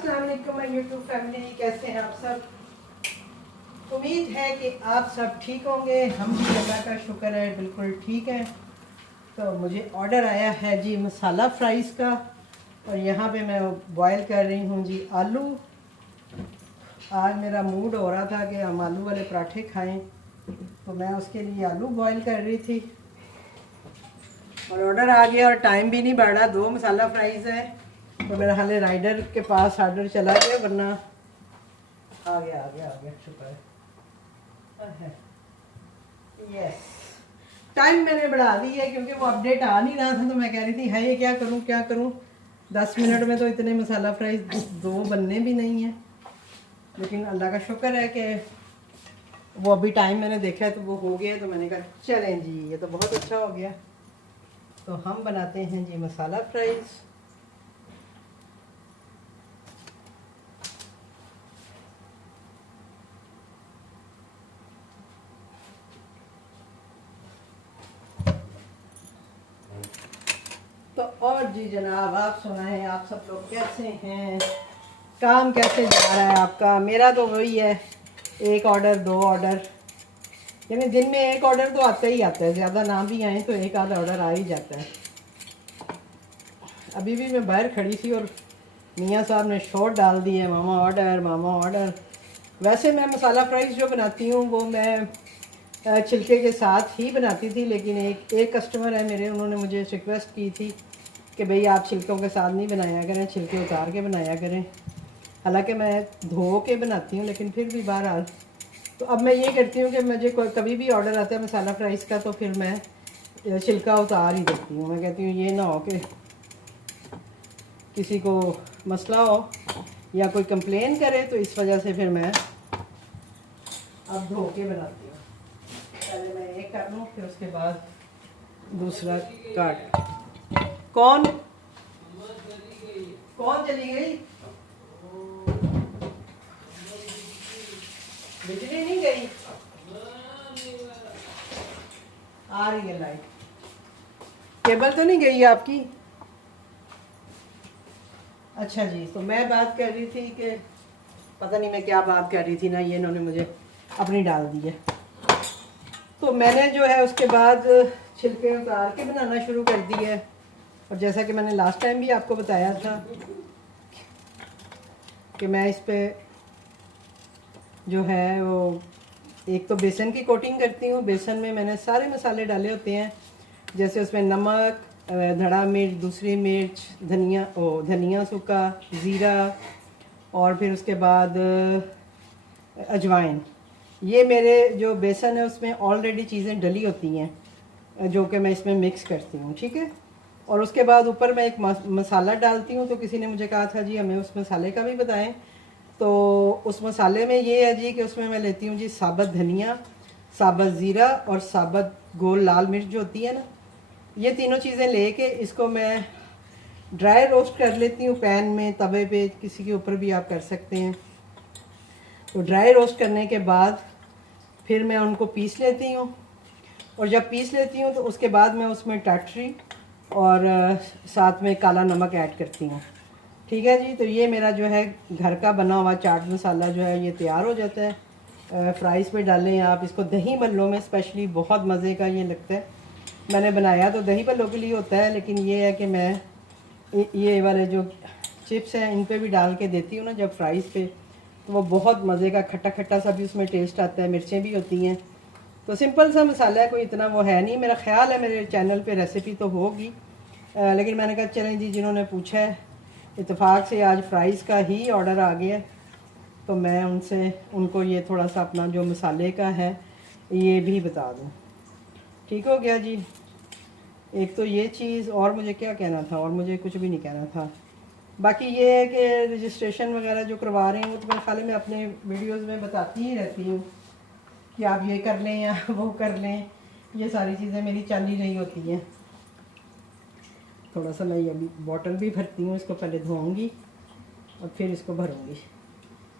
अस्सलाम वालेकुम my YouTube family, कैसे हैं आप सब। उम्मीद है कि आप सब ठीक होंगे। हम भी अल्लाह का शुक्र है बिल्कुल ठीक है। तो मुझे ऑर्डर आया है जी मसाला फ्राइज़ का, और यहाँ पे मैं बॉयल कर रही हूँ जी आलू। आज मेरा मूड हो रहा था कि हम आलू वाले पराठे खाएं, तो मैं उसके लिए आलू बॉयल कर रही थी और ऑर्डर आ गया और टाइम भी नहीं बढ़ा। 2 मसाला फ्राइज़ है, तो मेरा हाले राइडर के पास ऑर्डर चला गया, वरना आ गया शुक्र है। यस, टाइम मैंने बढ़ा दी है क्योंकि वो अपडेट आ नहीं रहा था, तो मैं कह रही थी है ये क्या करूं 10 मिनट में तो इतने मसाला फ्राइज़ 2 बनने भी नहीं है। लेकिन अल्लाह का शुक्र है कि वो अभी टाइम मैंने देखा है तो वो हो गया, तो मैंने कहा चलें जी ये तो बहुत अच्छा हो गया। तो हम बनाते हैं जी मसाला फ्राइज़। तो और जी जनाब, आप सुनाएं, आप सब लोग कैसे हैं, काम कैसे जा रहा है आपका। मेरा तो वही है, 1 ऑर्डर 2 ऑर्डर, यानी दिन में 1 ऑर्डर तो आता ही आता है, ज़्यादा ना भी आए तो 1 आधा ऑर्डर आ ही जाता है। अभी भी मैं बाहर खड़ी थी और मियाँ साहब ने शोर डाल दिए, मामा ऑर्डर मामा ऑर्डर। वैसे मैं मसाला फ्राइज़ जो बनाती हूँ वो मैं छिलके के साथ ही बनाती थी, लेकिन एक कस्टमर है मेरे, उन्होंने मुझे रिक्वेस्ट की थी कि भाई आप छिलकों के साथ नहीं बनाया करें, छिलके उतार के बनाया करें। हालांकि मैं धो के बनाती हूँ, लेकिन फिर भी बहरहाल तो अब मैं ये करती हूँ कि मुझे कभी भी ऑर्डर आता है मसाला फ्राइज़ का, तो फिर मैं छिलका उतार ही देती हूँ। मैं कहती हूँ ये ना हो कि किसी को मसला हो या कोई कंप्लेन करे, तो इस वजह से फिर मैं अब धो के बनाती हूँ। पहले मैं एक कर लूँ, फिर उसके बाद दूसरा काट। कौन चली गई? बिजली नहीं गई, आ रही है लाइट। केबल तो नहीं गई है आपकी? अच्छा जी, तो मैं बात कर रही थी कि पता नहीं मैं क्या बात कर रही थी ना, ये इन्होंने मुझे अपनी डाल दी है। तो मैंने जो है उसके बाद छिलके उतार के बनाना शुरू कर दी है। और जैसा कि मैंने लास्ट टाइम भी आपको बताया था कि मैं इस पे जो है वो एक तो बेसन की कोटिंग करती हूँ। बेसन में मैंने सारे मसाले डाले होते हैं, जैसे उसमें नमक, धड़ा मिर्च, दूसरी मिर्च, धनिया सूखा, ज़ीरा, और फिर उसके बाद अजवाइन। ये मेरे जो बेसन है उसमें ऑलरेडी चीज़ें डली होती हैं जो कि मैं इसमें मिक्स करती हूँ, ठीक है। और उसके बाद ऊपर मैं एक मसाला डालती हूँ। तो किसी ने मुझे कहा था जी हमें उस मसाले का भी बताएं। तो उस मसाले में ये है जी कि उसमें मैं लेती हूँ जी साबुत धनिया, साबुत ज़ीरा और साबुत गोल लाल मिर्च जो होती है ना, ये तीनों चीज़ें लेके इसको मैं ड्राई रोस्ट कर लेती हूँ पैन में, तवे पे, किसी के ऊपर भी आप कर सकते हैं। तो ड्राई रोस्ट करने के बाद फिर मैं उनको पीस लेती हूँ, और जब पीस लेती हूँ तो उसके बाद मैं उसमें टाटरी और साथ में काला नमक ऐड करती हूँ, ठीक है जी। तो ये मेरा जो है घर का बना हुआ चाट मसाला जो है ये तैयार हो जाता है। फ्राइज़ पे डालें आप इसको, दही भल्लों में स्पेशली बहुत मज़े का ये लगता है। मैंने बनाया तो दही भल्लों के लिए होता है, लेकिन ये है कि मैं ये वाले जो चिप्स हैं इन पे भी डाल के देती हूँ ना जब फ्राइज़ पे, तो वो बहुत मज़े का खट्टा खट्टा सा भी उसमें टेस्ट आता है, मिर्चें भी होती हैं। तो सिंपल सा मसाला है, कोई इतना वो है नहीं। मेरा ख्याल है मेरे चैनल पे रेसिपी तो होगी, लेकिन मैंने कहा चलें जी, जिन्होंने पूछा है इत्तेफाक से आज फ्राइज़ का ही ऑर्डर आ गया, तो मैं उनको ये थोड़ा सा अपना जो मसाले का है ये भी बता दूँ। ठीक हो गया जी। एक तो ये चीज़, और मुझे क्या कहना था, और मुझे कुछ भी नहीं कहना था। बाकी ये है कि रजिस्ट्रेशन वगैरह जो करवा रही हूँ तो मैं खाली मैं अपने वीडियोस में बताती ही रहती हूँ कि आप ये कर लें या वो कर लें, ये सारी चीज़ें मेरी चल ही रही होती हैं। थोड़ा सा मैं ये अभी बॉटल भी भरती हूँ, इसको पहले धोऊँगी और फिर इसको भरूँगी,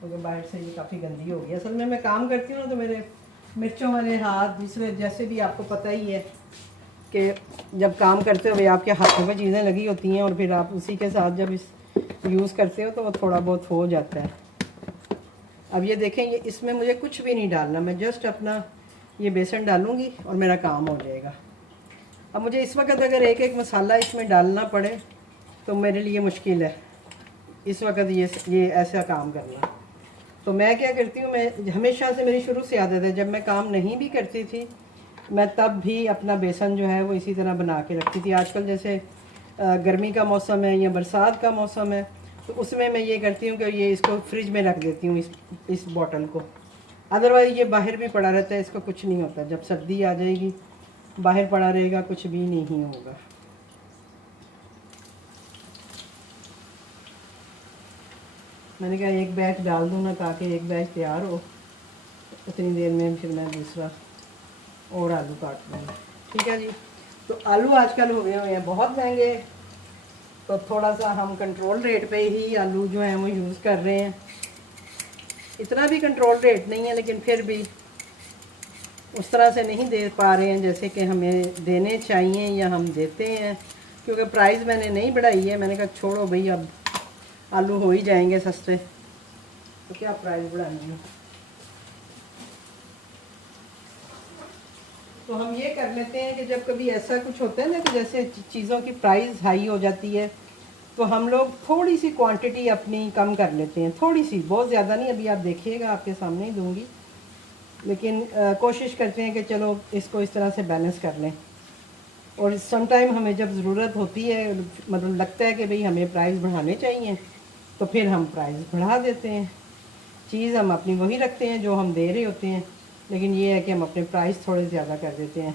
क्योंकि बाहर से ये काफ़ी गंदी हो गई। असल में मैं काम करती हूँ ना, तो मेरे मिर्चों वाले हाथ, दूसरे जैसे भी आपको पता ही है कि जब काम करते हुए आपके हाथों में चीज़ें लगी होती हैं, और फिर आप उसी के साथ जब इस यूज़ करते हो तो वो थोड़ा बहुत हो जाता है। अब ये देखें, ये इसमें मुझे कुछ भी नहीं डालना, मैं जस्ट अपना ये बेसन डालूँगी और मेरा काम हो जाएगा। अब मुझे इस वक्त अगर एक एक मसाला इसमें डालना पड़े तो मेरे लिए मुश्किल है इस वक्त ये ऐसा काम करना। तो मैं क्या करती हूँ, मैं हमेशा से मेरी शुरू से आदत है, जब मैं काम नहीं भी करती थी मैं तब भी अपना बेसन जो है वो इसी तरह बना के रखती थी। आजकल जैसे गर्मी का मौसम है या बरसात का मौसम है तो उसमें मैं ये करती हूँ कि ये इसको फ्रिज में रख देती हूँ इस बॉटल को। अदरवाइज़ ये बाहर भी पड़ा रहता है, इसका कुछ नहीं होता। जब सर्दी आ जाएगी बाहर पड़ा रहेगा, कुछ भी नहीं होगा। मैंने कहा एक बैच डाल दूँ ना, ताकि एक बैच तैयार हो, उतनी देर में फिर मैं दूसरा और आलू काट लूँगी। ठीक है जी। तो आलू आजकल हो गए हुए हैं बहुत महंगे, तो थोड़ा सा हम कंट्रोल रेट पे ही आलू जो हैं वो यूज़ कर रहे हैं। इतना भी कंट्रोल रेट नहीं है, लेकिन फिर भी उस तरह से नहीं दे पा रहे हैं जैसे कि हमें देने चाहिए या हम देते हैं, क्योंकि प्राइस मैंने नहीं बढ़ाई है। मैंने कहा छोड़ो भाई, अब आलू हो ही जाएंगे सस्ते, तो क्या प्राइस बढ़ानी है। तो हम ये कर लेते हैं कि जब कभी ऐसा कुछ होता है ना कि जैसे चीज़ों की प्राइस हाई हो जाती है, तो हम लोग थोड़ी सी क्वांटिटी अपनी कम कर लेते हैं, थोड़ी सी, बहुत ज़्यादा नहीं। अभी आप देखिएगा, आपके सामने ही दूंगी, लेकिन कोशिश करते हैं कि चलो इसको इस तरह से बैलेंस कर लें। और सम टाइम हमें जब ज़रूरत होती है, मतलब लगता है कि भाई हमें प्राइस बढ़ाने चाहिए, तो फिर हम प्राइस बढ़ा देते हैं। चीज़ हम अपनी वही रखते हैं जो हम दे रहे होते हैं, लेकिन ये है कि हम अपने प्राइस थोड़े ज़्यादा कर देते हैं।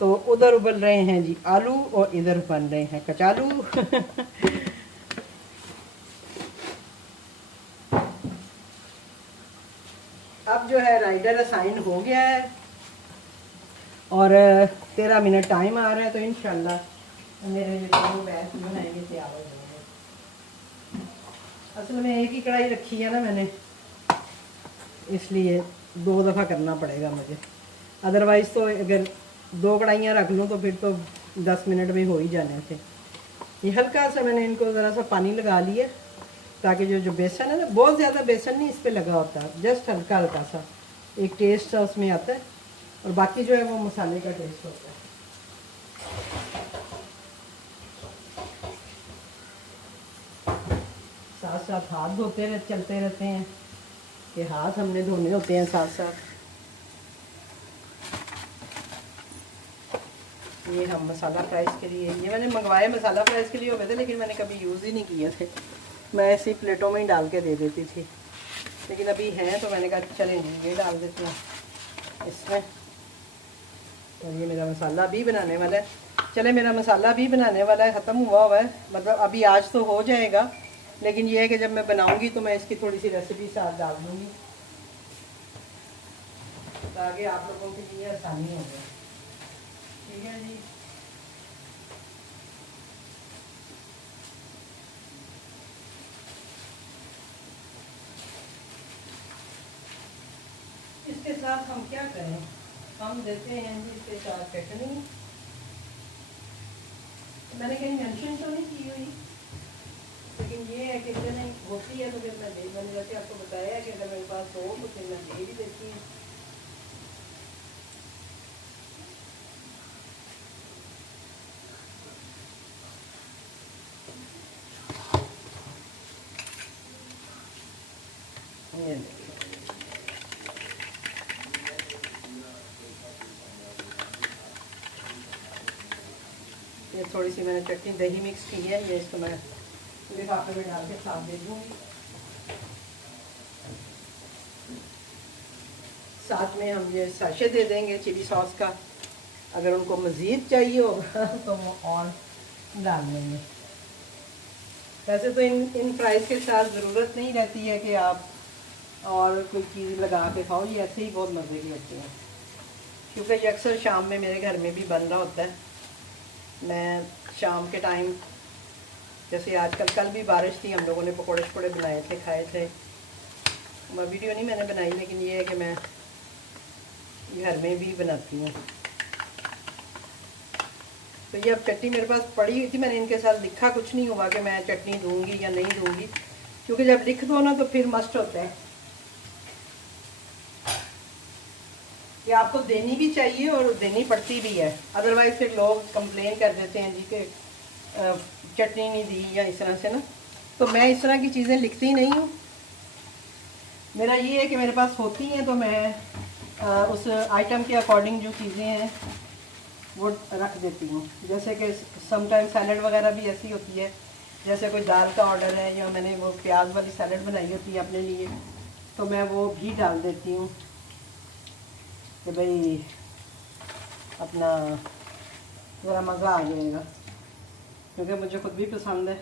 तो उधर उबल रहे हैं जी आलू और इधर बन रहे हैं कचालू। अब जो है राइडर असाइन हो गया है और 13 मिनट टाइम आ रहा है, तो इंशाल्लाह मेरे जो बैच बनाएंगे तैयार हो जाएंगे। असल में एक ही कढ़ाई रखी है ना मैंने, इसलिए 2 दफ़ा करना पड़ेगा मुझे। अदरवाइज़ तो अगर 2 कढ़ाइयाँ रख लूँ तो फिर तो 10 मिनट में हो ही जाने थे। ये हल्का सा मैंने इनको ज़रा सा पानी लगा लिया, ताकि जो बेसन है ना, बहुत ज़्यादा बेसन नहीं इस पर लगा होता, जस्ट हल्का हल्का सा एक टेस्ट सा उसमें आता है, और बाकी जो है वो मसाले का टेस्ट होता है। साथ साथ हाथ धोते रह चलते रहते हैं कि हाथ हमने धोने होते हैं साथ साथ। ये हम मसाला फ्राइज़ के लिए, ये मैंने मंगवाए मसाला फ्राइज़ के लिए हो गए थे, लेकिन मैंने कभी यूज़ ही नहीं किए थे। मैं ऐसी प्लेटों में ही डाल के दे देती थी, लेकिन अभी हैं तो मैंने कहा चले ये डाल देते हैं इसमें। तो ये मेरा मसाला भी बनाने वाला है। चले, मेरा मसाला भी बनाने वाला है, ख़त्म हुआ है, मतलब अभी आज तो हो जाएगा, लेकिन ये है कि जब मैं बनाऊंगी तो मैं इसकी थोड़ी सी रेसिपी साथ डाल दूँगी, ताकि आप लोगों के लिए आसानी हो जाए। ठीक है जी। इसके साथ हम क्या करें, हम देते हैं जी इसके साथ चटनी। मैंने कहीं मेंशन तो नहीं की हुई, लेकिन ये है कि नहीं होती है तो फिर मैंने जैसे आपको बताया है कि अगर मेरे पास हो तो फिर मैं दे भी देती हूँ। ये ये थोड़ी सी मैंने चटनी दही मिक्स की है, ये इसको मैं लिफाफे में डाल के साथ दे दूँगी। साथ में हम ये साशे दे देंगे चिली सॉस का, अगर उनको मज़ीद चाहिए होगा तो वो और डाल लेंगे। वैसे तो इन फ्राइज़ के साथ ज़रूरत नहीं रहती है कि आप और कोई चीज़ लगा के खाओ, ये ऐसे ही बहुत मज़े की होती हैं, क्योंकि ये अक्सर शाम में मेरे घर में भी बन रहा होता है। मैं शाम के टाइम, जैसे आजकल, कल भी बारिश थी, हम लोगों ने पकौड़े शकौड़े बनाए थे, खाए थे। मैं वीडियो नहीं मैंने बनाई, लेकिन ये है कि मैं घर में भी बनाती हूँ। तो ये अब चटनी मेरे पास पड़ी हुई थी, मैंने इनके साथ लिखा कुछ नहीं हुआ कि मैं चटनी दूंगी या नहीं दूंगी, क्योंकि जब लिख दो ना तो फिर मस्ट होता है। ये आपको देनी भी चाहिए और देनी पड़ती भी है, अदरवाइज फिर लोग कंप्लेन कर देते हैं जी कि चटनी नहीं दी या इस तरह से ना। तो मैं इस तरह की चीज़ें लिखती नहीं हूँ। मेरा ये है कि मेरे पास होती हैं तो मैं उस आइटम के अकॉर्डिंग जो चीज़ें हैं वो रख देती हूँ। जैसे कि समटाइम सैलड वगैरह भी ऐसी होती है, जैसे कोई दाल का ऑर्डर है या मैंने वो प्याज वाली सैलड बनाई होती है अपने लिए, तो मैं वो भी डाल देती हूँ कि भाई अपना ज़रा मज़ा आ जाएगा, क्योंकि मुझे खुद भी पसंद है।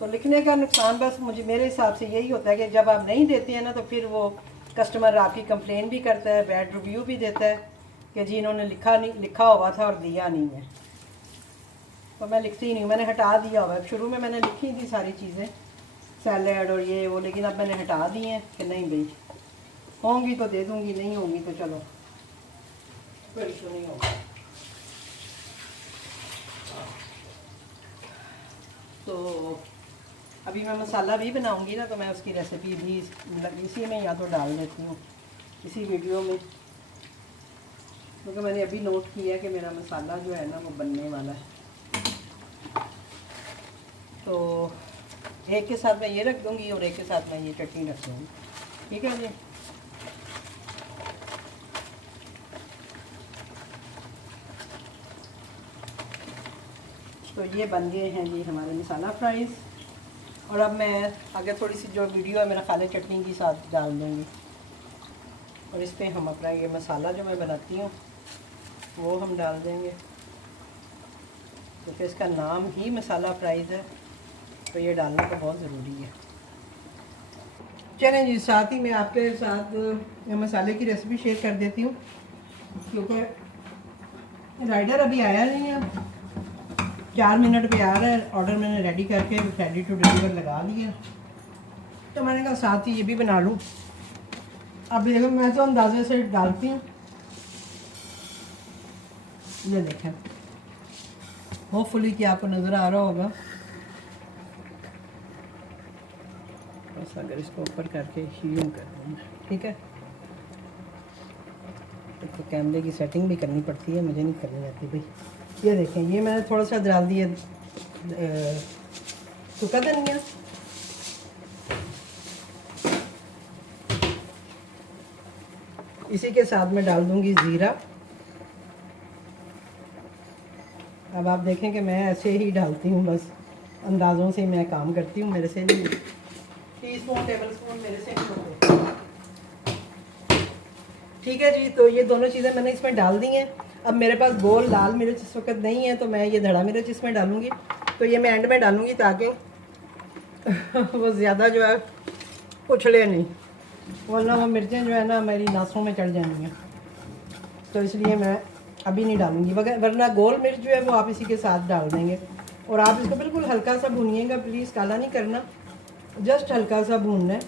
तो लिखने का नुकसान बस मुझे मेरे हिसाब से यही होता है कि जब आप नहीं देते हैं ना तो फिर वो कस्टमर आपकी कंप्लेन भी करता है, बैड रिव्यू भी देता है कि जी इन्होंने लिखा हुआ था और दिया नहीं है। तो मैं लिखती ही नहीं, मैंने हटा दिया हुआ है। शुरू में मैंने लिखी थी सारी चीज़ें, सैलड और ये वो, लेकिन अब मैंने हटा दी हैं कि नहीं भाई होंगी तो दे दूँगी, नहीं होंगी तो चलो कोई इशू नहीं होगा। तो अभी मैं मसाला भी बनाऊंगी ना, तो मैं उसकी रेसिपी भी इसी में या तो डाल देती हूँ इसी वीडियो में, क्योंकि मैंने अभी नोट किया कि मेरा मसाला जो है ना वो बनने वाला है। तो एक के साथ मैं ये रख दूँगी और एक के साथ मैं ये चटनी रख दूँगी, ठीक है जी। तो ये बन गए हैं जी हमारे मसाला फ्राइज़। और अब मैं आगे थोड़ी सी जो वीडियो है मेरा खाली चटनी के साथ डाल दूँगी, और इस पर हम अपना ये मसाला जो मैं बनाती हूँ वो हम डाल देंगे। तो फिर इसका नाम ही मसाला फ्राइज़ है, तो ये डालना तो बहुत ज़रूरी है। चलें जी, साथ ही मैं आपके साथ मसाले की रेसिपी शेयर कर देती हूँ, क्योंकि राइडर अभी आया नहीं है, 4 मिनट पे आ रहा है। ऑर्डर मैंने रेडी करके रेडी टू डिलीवर लगा लिया, तो मैंने कहा साथ ही ये भी बना लूँ। अब देखो मैं तो अंदाजे से डालती हूँ, ये देखें, होपफुली कि आपको नज़र आ रहा होगा। बस अगर इसको ऊपर करके यूं कर दूँ, ठीक है। तो कैमरे की सेटिंग भी करनी पड़ती है, मुझे नहीं करनी आती भाई। ये देखें, ये मैंने थोड़ा सा डाल दिया सूखा धनिया, इसी के साथ मैं डाल दूंगी ज़ीरा। अब आप देखें कि मैं ऐसे ही डालती हूँ, बस अंदाज़ों से मैं काम करती हूँ, मेरे से नहीं टीस्पून टेबल स्पून मेरे से नहीं होते, ठीक है जी। तो ये दोनों चीज़ें मैंने इसमें डाल दी हैं। अब मेरे पास गोल लाल मिर्च इस वक्त नहीं है, तो मैं ये धड़ा मिर्च इसमें डालूँगी। तो ये मैं एंड में डालूँगी ताकि वो ज़्यादा जो है उछले नहीं, वरना वो मिर्चें जो है ना मेरी नासों में चढ़ जाएंगी हैं। तो इसलिए मैं अभी नहीं डालूँगी, वरना गोल मिर्च जो है वो आप इसी के साथ डाल देंगे। और आप इसको बिल्कुल हल्का सा भूनिएगा, प्लीज़ काला नहीं करना, जस्ट हल्का सा भूनना है,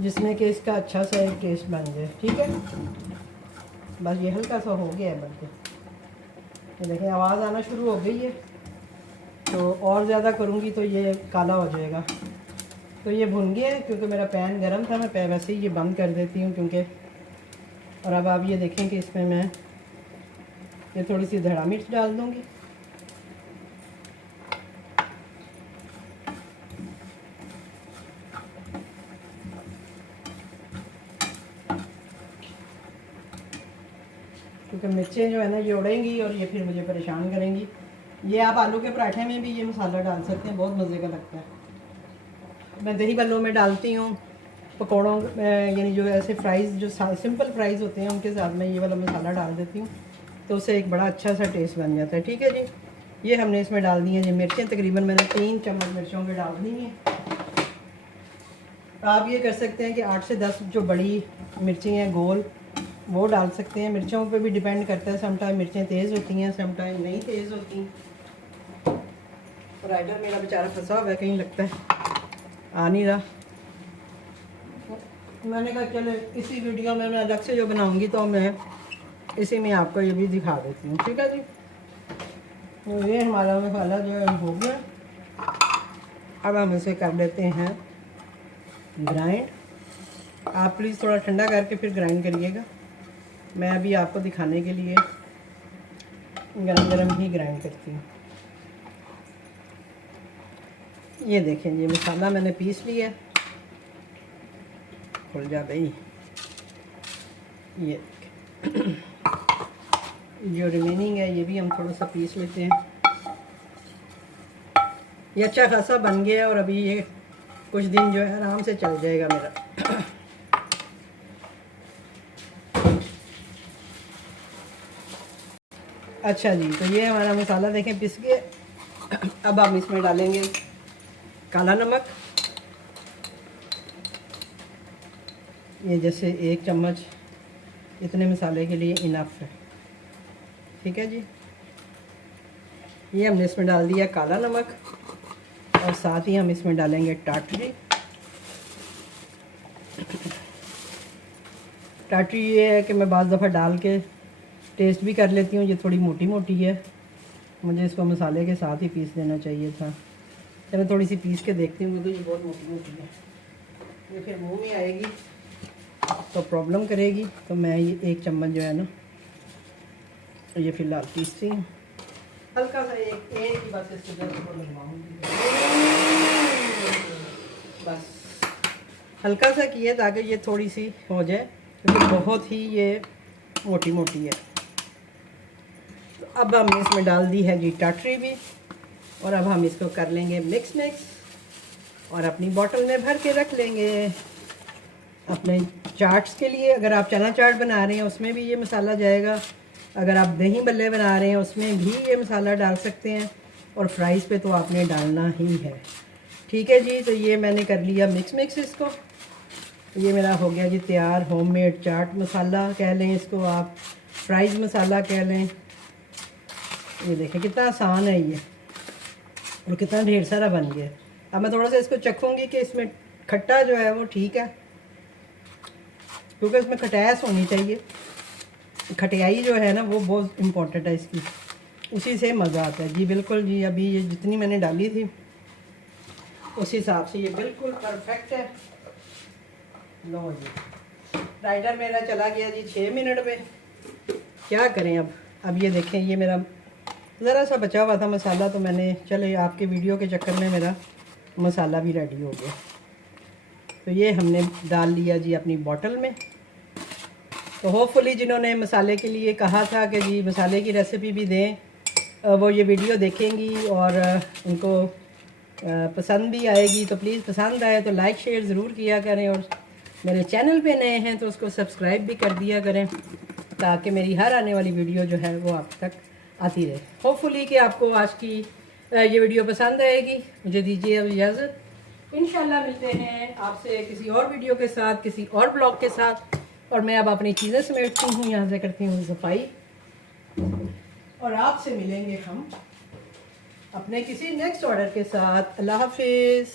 जिसमें कि इसका अच्छा सा एक टेस्ट बन जाए, ठीक है। बस ये हल्का सा हो गया है बनके, ये देखें आवाज़ आना शुरू हो गई है। तो और ज़्यादा करूँगी तो ये काला हो जाएगा। तो ये भुन गया है, क्योंकि मेरा पैन गर्म था, मैं वैसे ही ये बंद कर देती हूँ क्योंकि। और अब आप ये देखें कि इसमें मैं ये थोड़ी सी धड़ा मिर्च डाल दूँगी, क्योंकि मिर्चें जो है ना ये उड़ेंगी और ये फिर मुझे परेशान करेंगी। ये आप आलू के पराठे में भी ये मसाला डाल सकते हैं, बहुत मज़े का लगता है। मैं दही बल्लों में डालती हूँ, पकौड़ों यानी जो ऐसे फ्राइज़ जो सिंपल फ्राइज़ होते हैं उनके साथ मैं ये वाला मसाला डाल देती हूँ, तो उससे एक बड़ा अच्छा सा टेस्ट बन जाता है, ठीक है जी। ये हमने इसमें डाल दी हैं जी मिर्चें, तकरीबन मैंने 3 चम्मच मिर्चों के डाल दी हैं। आप ये कर सकते हैं कि 8 से 10 जो बड़ी मिर्चें हैं गोल वो डाल सकते हैं। मिर्चों पे भी डिपेंड करता है, समटाइम मिर्चें तेज़ होती हैं, समटाइम नहीं तेज़ होती। राइडर मेरा बेचारा फंसा हुआ है कहीं, लगता है आ नहीं रहा। मैंने कहा चलो इसी वीडियो में मैं अलग से जो बनाऊंगी तो मैं इसी में आपको ये भी दिखा देती हूँ, ठीक है जी। तो ये हमारा मसाला जो है हो गया। अब हम इसे कर लेते हैं ग्राइंड। आप प्लीज़ थोड़ा ठंडा करके फिर ग्राइंड करिएगा। मैं अभी आपको दिखाने के लिए गरम गरम ही ग्राइंड करती हूँ। ये देखें, ये मसाला मैंने पीस लिया है। खुल जा भाई। ये जो रिमेनिंग है ये भी हम थोड़ा सा पीस लेते हैं। ये अच्छा खासा बन गया और अभी ये कुछ दिन जो है आराम से चल जाएगा मेरा। अच्छा जी, तो ये हमारा मसाला देखें पिस गया। अब हम इसमें डालेंगे काला नमक। ये जैसे 1 चम्मच इतने मसाले के लिए इनफ है, ठीक है जी। ये हमने इसमें डाल दिया काला नमक और साथ ही हम इसमें डालेंगे टाटरी। टाटरी ये है कि मैं बाज़ दफ़ा डाल के टेस्ट भी कर लेती हूँ। ये थोड़ी मोटी मोटी है, मुझे इसको मसाले के साथ ही पीस देना चाहिए था। तो मैं थोड़ी सी पीस के देखती हूँ, तो ये बहुत मोटी मोटी है, ये फिर मुँह में आएगी तो प्रॉब्लम करेगी। तो मैं ये 1 चम्मच जो है ना ये फ़िलहाल पीसती हूँ। हल्का सा एक ही बस इसको लगवाऊँगी, बस हल्का सा किए ताकि ये थोड़ी सी हो जाए, क्योंकि बहुत ही ये मोटी मोटी है। तो अब हमने इसमें डाल दी है जी टाटरी भी, और अब हम इसको कर लेंगे मिक्स और अपनी बोतल में भर के रख लेंगे अपने चाट्स के लिए। अगर आप चना चाट बना रहे हैं उसमें भी ये मसाला जाएगा, अगर आप दही बल्ले बना रहे हैं उसमें भी ये मसाला डाल सकते हैं, और फ्राइज़ पे तो आपने डालना ही है, ठीक है जी। तो ये मैंने कर लिया मिक्स इसको। ये मेरा हो गया जी तैयार होममेड चाट मसाला कह लें इसको, आप फ्राइज़ मसाला कह लें। ये देखें कितना आसान है ये, और कितना ढेर सारा बन गया। अब मैं थोड़ा सा इसको चखूँगी कि इसमें खट्टा जो है वो ठीक है, क्योंकि इसमें खटास होनी चाहिए। खटियाई जो है ना वो बहुत इम्पोर्टेंट है इसकी, उसी से मज़ा आता है जी। बिल्कुल जी, अभी ये जितनी मैंने डाली थी उस हिसाब से ये बिल्कुल परफेक्ट है। लो जी, राइडर मेरा चला गया जी 6 मिनट में। क्या करें अब ये देखें, ये मेरा ज़रा सा बचा हुआ था मसाला, तो मैंने चले आपके वीडियो के चक्कर में मेरा मसाला भी रेडी हो गया। तो ये हमने डाल लिया जी अपनी बोतल में। तो होपफुली जिन्होंने मसाले के लिए कहा था कि जी मसाले की रेसिपी भी दें, वो ये वीडियो देखेंगी और उनको पसंद भी आएगी। तो प्लीज़ पसंद आए तो लाइक शेयर ज़रूर किया करें, और मेरे चैनल पे नए हैं तो उसको सब्सक्राइब भी कर दिया करें, ताकि मेरी हर आने वाली वीडियो जो है वो आप तक आती रहे। होपफुली कि आपको आज की ये वीडियो पसंद आएगी। मुझे दीजिए अब इजाज़त, इंशाल्लाह मिलते हैं आपसे किसी और वीडियो के साथ, किसी और ब्लॉग के साथ। और मैं अब अपनी चीज़ें समेटती हूँ, यहाँ से करती हूँ सफाई, और आपसे मिलेंगे हम अपने किसी नेक्स्ट ऑर्डर के साथ। अल्लाह हाफिज़।